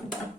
Thank you.